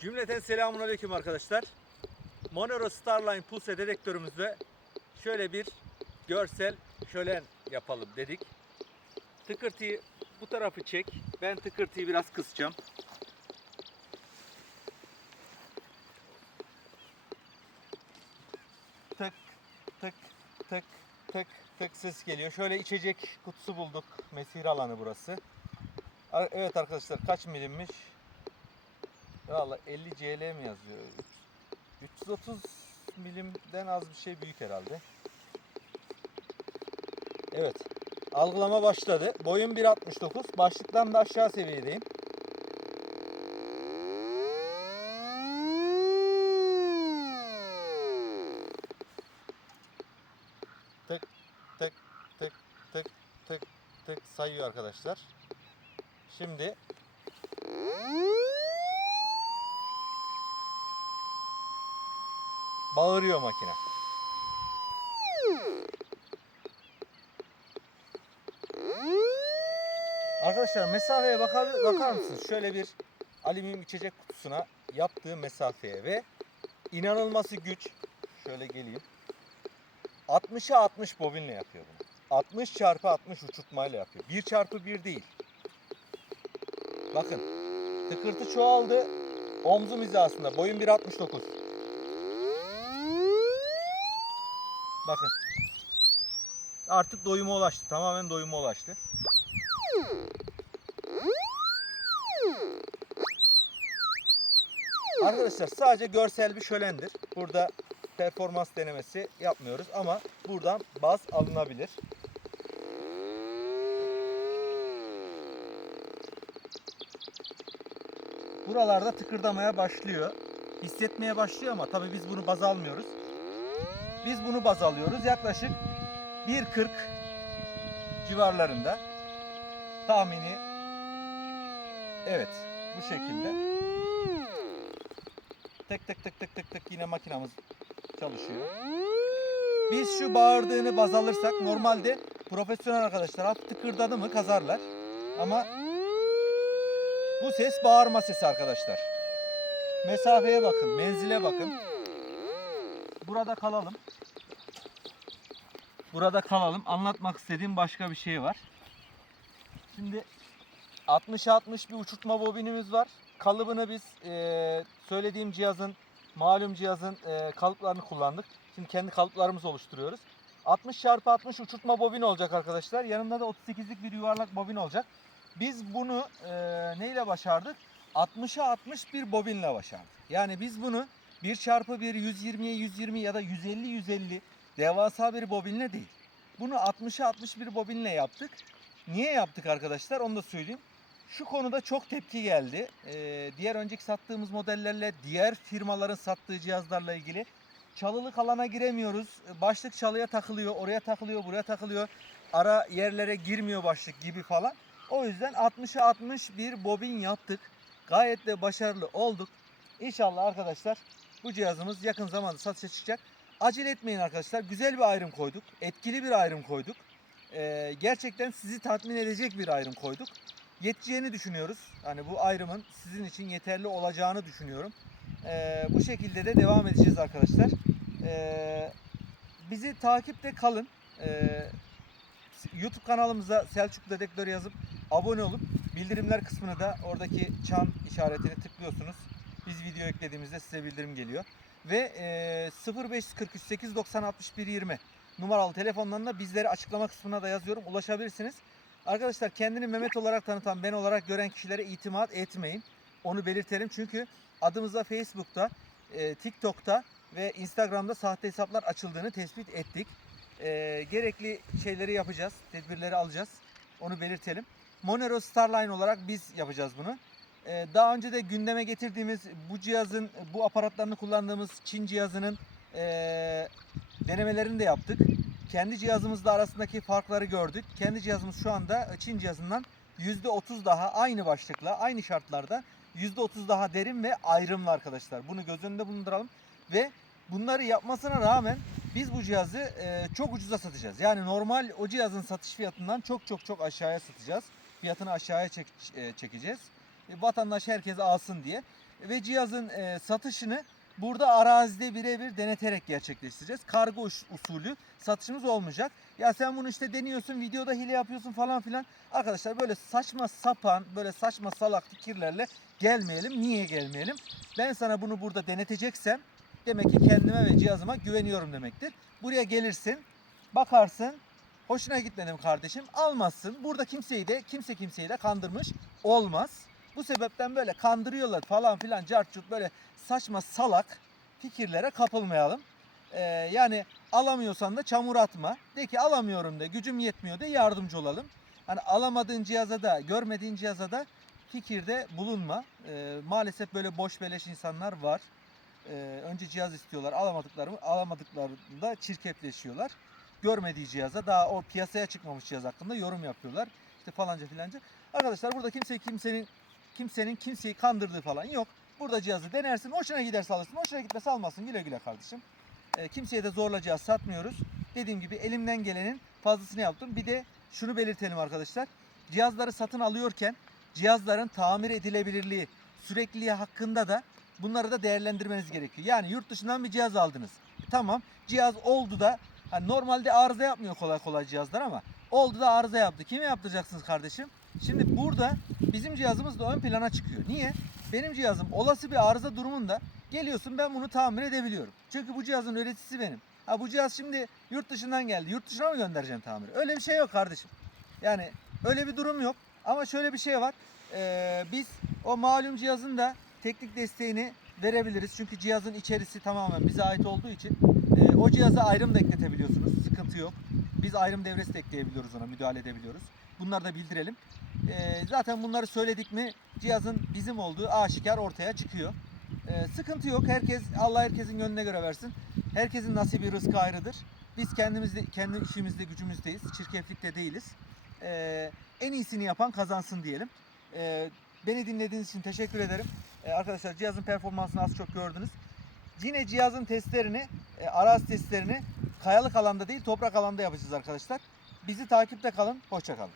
Cümleten selamun aleyküm arkadaşlar. Monero Starline Pulse dedektörümüzde şöyle bir görsel şölen yapalım dedik. Tıkırtıyı bu tarafı çek. Ben tıkırtıyı biraz kısacağım. Tık tık tık tık tık ses geliyor. Şöyle içecek kutusu bulduk. Mesire alanı burası. Evet arkadaşlar kaç milimmiş? Valla 50 CL mi yazıyor? Üç- 330 milimden az bir şey büyük herhalde. Evet. Algılama başladı. Boyum 1.69. Başlıktan da aşağı seviyedeyim. Tık tık tık tık tık tık sayıyor arkadaşlar. Şimdi bağırıyor makine. Arkadaşlar mesafeye bakar, bakar mısınız? Şöyle bir alüminyum içecek kutusuna yaptığı mesafeye ve inanılması güç. Şöyle geleyim. 60'a 60 bobinle yapıyor bunu. 60 çarpı 60 uçurtmayla yapıyor. 1 çarpı 1 değil. Bakın. Tıkırtı çoğaldı. Omzum hizasında. Boyum 1.69. Bakın. Artık doyuma ulaştı. Tamamen doyuma ulaştı. Arkadaşlar sadece görsel bir şölendir. Burada performans denemesi yapmıyoruz ama buradan baz alınabilir. Buralarda tıkırdamaya başlıyor. Hissetmeye başlıyor ama tabii biz bunu baz almıyoruz. Biz bunu baz alıyoruz. Yaklaşık 1.40 civarlarında tahmini evet bu şekilde tek tek tek tek tek tek yine makinamız çalışıyor. Biz şu bağırdığını baz alırsak normalde profesyonel arkadaşlar hafif tıkırdadı mı kazarlar. Ama bu ses bağırma sesi arkadaşlar. Mesafeye bakın, menzile bakın. Burada kalalım. Burada kalalım. Anlatmak istediğim başka bir şey var. Şimdi 60-60 bir uçurtma bobinimiz var. Kalıbını biz eee, söylediğim cihazın, malum cihazın eee, kalıplarını kullandık. Şimdi kendi kalıplarımızı oluşturuyoruz. 60 çarpı 60 uçurtma bobin olacak arkadaşlar. Yanında da 38'lik bir yuvarlak bobin olacak. Biz bunu eee, neyle başardık? 60'a 60 bir bobinle başardık. Yani biz bunu 1 çarpı 1 120'ye 120 ya da 150 150 devasa bir bobinle değil. Bunu 60'a 61 bobinle yaptık. Niye yaptık arkadaşlar onu da söyleyeyim. Şu konuda çok tepki geldi. Ee, diğer önceki sattığımız modellerle, diğer firmaların sattığı cihazlarla ilgili çalılık alana giremiyoruz. Başlık çalıya takılıyor, oraya takılıyor, buraya takılıyor. Ara yerlere girmiyor başlık gibi falan. O yüzden 60'a 60 bir bobin yaptık. Gayet de başarılı olduk. İnşallah arkadaşlar bu cihazımız yakın zamanda satışa çıkacak. Acele etmeyin arkadaşlar. Güzel bir ayrım koyduk. Etkili bir ayrım koyduk. Ee, gerçekten sizi tatmin edecek bir ayrım koyduk yeteceğini düşünüyoruz. Hani bu ayrımın sizin için yeterli olacağını düşünüyorum. Ee, bu şekilde de devam edeceğiz arkadaşlar. Ee, bizi takipte kalın. Ee, YouTube kanalımıza Selçuk Dedektör yazıp abone olup bildirimler kısmını da oradaki çan işaretini tıklıyorsunuz. Biz video eklediğimizde size bildirim geliyor. Ve e, 0543 890 61 20 numaralı telefonlarına bizleri açıklama kısmına da yazıyorum. Ulaşabilirsiniz. Arkadaşlar kendini Mehmet olarak tanıtan, ben olarak gören kişilere itimat etmeyin. Onu belirtelim çünkü adımıza Facebook'ta, e, TikTok'ta ve Instagram'da sahte hesaplar açıldığını tespit ettik. E, gerekli şeyleri yapacağız, tedbirleri alacağız. Onu belirtelim. Monero Starline olarak biz yapacağız bunu. E, daha önce de gündeme getirdiğimiz bu cihazın, bu aparatlarını kullandığımız Çin cihazının e, denemelerini de yaptık kendi cihazımızla arasındaki farkları gördük. Kendi cihazımız şu anda Çin cihazından %30 daha aynı başlıkla, aynı şartlarda %30 daha derin ve ayrımlı arkadaşlar. Bunu göz önünde bulunduralım ve bunları yapmasına rağmen biz bu cihazı e, çok ucuza satacağız. Yani normal o cihazın satış fiyatından çok çok çok aşağıya satacağız. Fiyatını aşağıya çek- e, çekeceğiz. E, vatandaş herkes alsın diye. Ve cihazın e, satışını burada arazide birebir deneterek gerçekleştireceğiz. Kargo usulü satışımız olmayacak. Ya sen bunu işte deniyorsun, videoda hile yapıyorsun falan filan. Arkadaşlar böyle saçma sapan, böyle saçma salak fikirlerle gelmeyelim. Niye gelmeyelim? Ben sana bunu burada deneteceksem demek ki kendime ve cihazıma güveniyorum demektir. Buraya gelirsin, bakarsın, hoşuna gitmedim kardeşim, almazsın. Burada kimseyi de, kimse kimseyi de kandırmış olmaz. Bu sebepten böyle kandırıyorlar falan filan cart curt böyle saçma salak fikirlere kapılmayalım. Ee, yani alamıyorsan da çamur atma. De ki alamıyorum de, gücüm yetmiyor de yardımcı olalım. Hani alamadığın cihaza da, görmediğin cihaza da fikirde bulunma. Ee, maalesef böyle boş beleş insanlar var. Ee, önce cihaz istiyorlar, alamadıklarını, alamadıklarında çirkefleşiyorlar. Görmediği cihaza, daha o piyasaya çıkmamış cihaz hakkında yorum yapıyorlar. İşte falanca filanca. Arkadaşlar burada kimse kimsenin kimsenin kimseyi kandırdığı falan yok. Burada cihazı denersin, hoşuna giderse alırsın, hoşuna gitmezse almazsın. Güle güle kardeşim. Ee, kimseye de zorla cihaz satmıyoruz. Dediğim gibi elimden gelenin fazlasını yaptım. Bir de şunu belirtelim arkadaşlar. Cihazları satın alıyorken cihazların tamir edilebilirliği, sürekliliği hakkında da bunları da değerlendirmeniz gerekiyor. Yani yurt dışından bir cihaz aldınız. Tamam cihaz oldu da hani normalde arıza yapmıyor kolay kolay cihazlar ama oldu da arıza yaptı. Kime yaptıracaksınız kardeşim? Şimdi burada bizim cihazımız da ön plana çıkıyor. Niye? Benim cihazım olası bir arıza durumunda geliyorsun ben bunu tamir edebiliyorum. Çünkü bu cihazın üreticisi benim. Ha bu cihaz şimdi yurt dışından geldi. Yurt dışına mı göndereceğim tamiri? Öyle bir şey yok kardeşim. Yani öyle bir durum yok. Ama şöyle bir şey var. Ee, biz o malum cihazın da teknik desteğini verebiliriz. Çünkü cihazın içerisi tamamen bize ait olduğu için e, o cihaza ayrım da ekletebiliyorsunuz. Sıkıntı yok. Biz ayrım devresi de ekleyebiliyoruz ona, müdahale edebiliyoruz. Bunları da bildirelim. E, zaten bunları söyledik mi cihazın bizim olduğu aşikar ortaya çıkıyor. E, sıkıntı yok. Herkes Allah herkesin gönlüne göre versin. Herkesin nasibi rızkı ayrıdır. Biz kendimizde kendi işimizde gücümüzdeyiz. Çirkeflikte değiliz. E, en iyisini yapan kazansın diyelim. E, beni dinlediğiniz için teşekkür ederim. E, arkadaşlar cihazın performansını az çok gördünüz. Yine cihazın testlerini, e, arazi testlerini kayalık alanda değil toprak alanda yapacağız arkadaşlar. Bizi takipte kalın. Hoşça kalın.